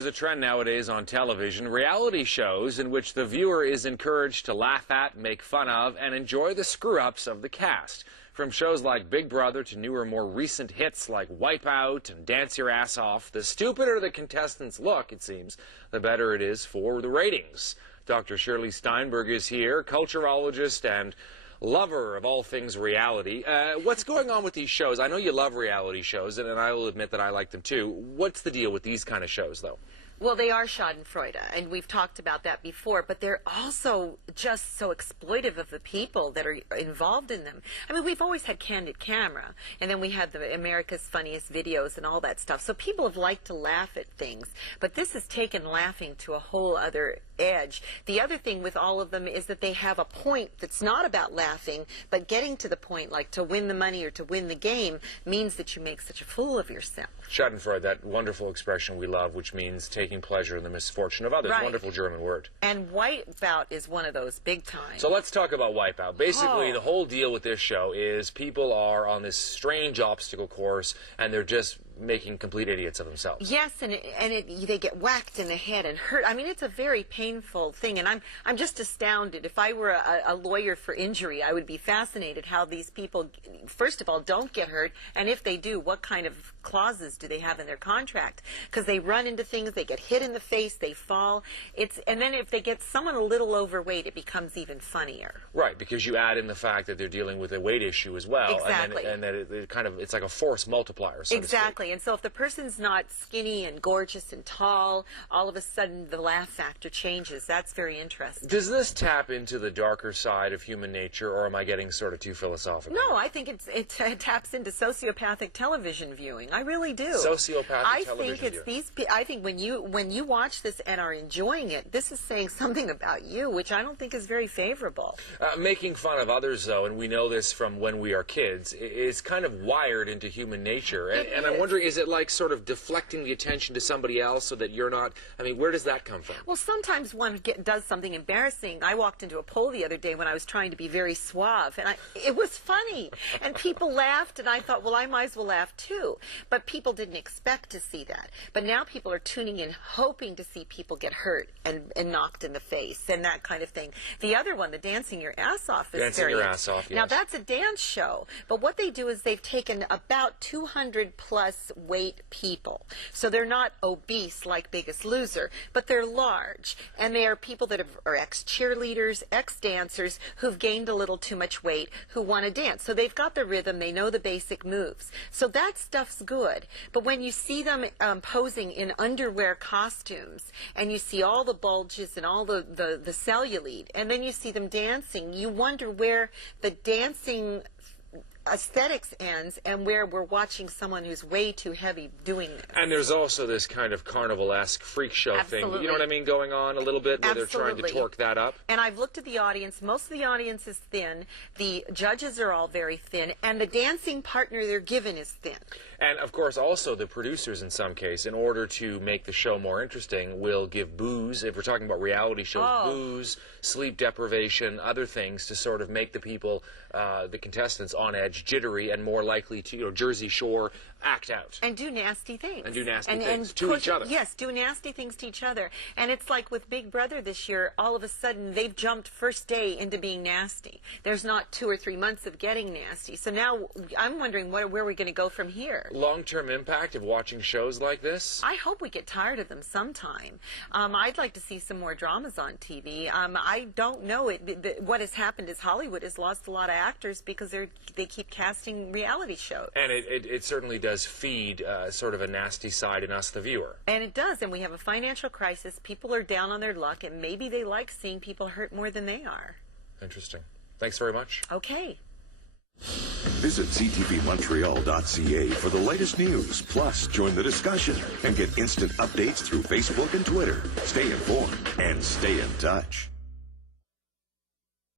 There's a trend nowadays on television, reality shows in which the viewer is encouraged to laugh at, make fun of, and enjoy the screw-ups of the cast. From shows like Big Brother to newer, more recent hits like Wipeout and Dance Your Ass Off, the stupider the contestants look, it seems, the better it is for the ratings. Dr. Shirley Steinberg is here, culturologist and lover of all things reality. What's going on with these shows? I know you love reality shows, and I will admit that I like them too. What's the deal with these kind of shows, though? Well, they are schadenfreude, and we've talked about that before, but they're also just so exploitive of the people that are involved in them. I mean, we've always had Candid Camera, and then we had the America's Funniest Videos and all that stuff, so people have liked to laugh at things, but this has taken laughing to a whole other edge. The other thing with all of them is that they have a point that's not about laughing, but getting to the point, like to win the money or to win the game, means that you make such a fool of yourself. Schadenfreude, that wonderful expression we love, which means taking pleasure in the misfortune of others. Right. Wonderful German word. And Wipeout is one of those big time. So let's talk about Wipeout. Basically, the whole deal with this show is people are on this strange obstacle course, and they're just making complete idiots of themselves. Yes, and they get whacked in the head and hurt. I mean, it's a very painful thing, and I'm just astounded. If I were a lawyer for injury, I would be fascinated how these people, first of all, don't get hurt, and if they do, what kind of clauses do they have in their contract? Because they run into things, they get hit in the face, they fall. And then if they get someone a little overweight, it becomes even funnier. Right, because you add in the fact that they're dealing with a weight issue as well. Exactly. And that it kind of, it's like a force multiplier, so exactly. And so if the person's not skinny and gorgeous and tall, all of a sudden the laugh factor changes. That's very interesting. Does this tap into the darker side of human nature, or am I getting sort of too philosophical? No, I think it taps into sociopathic television viewing. I really do. Sociopathic television viewing. I think when you watch this and are enjoying it, this is saying something about you, which I don't think is very favorable. Making fun of others, though, and we know this from when we are kids, is kind of wired into human nature. And I'm wondering, is it like sort of deflecting the attention to somebody else so that you're not, I mean, where does that come from? Well, sometimes one does something embarrassing. I walked into a poll the other day when I was trying to be very suave, and it was funny, and people laughed, and I thought, well, I might as well laugh too. But people didn't expect to see that. But now people are tuning in, hoping to see people get hurt and knocked in the face and that kind of thing. The other one, the Dancing Your Ass Off, is Dancing Your Ass Off, yes. Now, that's a dance show, but what they do is they've taken about 200-plus weight people. So they're not obese like Biggest Loser, but they're large, and they are people that are ex-cheerleaders, ex-dancers who've gained a little too much weight, who want to dance. So they've got the rhythm, they know the basic moves. So that stuff's good, but when you see them posing in underwear costumes, and you see all the bulges and all the cellulite, and then you see them dancing, you wonder where the dancing aesthetics ends and where we're watching someone who's way too heavy doing this. And there's also this kind of carnival-esque freak show thing, you know what I mean, going on a little bit, where they're trying to torque that up. And I've looked at the audience. Most of the audience is thin. The judges are all very thin, and the dancing partner they're given is thin. And, of course, also the producers, in some case, in order to make the show more interesting, will give booze, if we're talking about reality shows, booze, sleep deprivation, other things to sort of make the people, the contestants, on edge, jittery, and more likely to, Jersey Shore, act out. And do nasty things. And do nasty things to each other. Yes, do nasty things to each other. And it's like with Big Brother this year, all of a sudden they've jumped first day into being nasty. There's not 2 or 3 months of getting nasty. So now I'm wondering where are we going to go from here? Long-term impact of watching shows like this? I hope we get tired of them sometime. I'd like to see some more dramas on TV. I don't know. What has happened is Hollywood has lost a lot of actors because they keep casting reality shows. And it certainly does feed sort of a nasty side in us, the viewer. And it does. And we have a financial crisis. People are down on their luck, and maybe they like seeing people hurt more than they are. Interesting. Thanks very much. Okay. Visit ctvmontreal.ca for the latest news. Plus, join the discussion and get instant updates through Facebook and Twitter. Stay informed and stay in touch.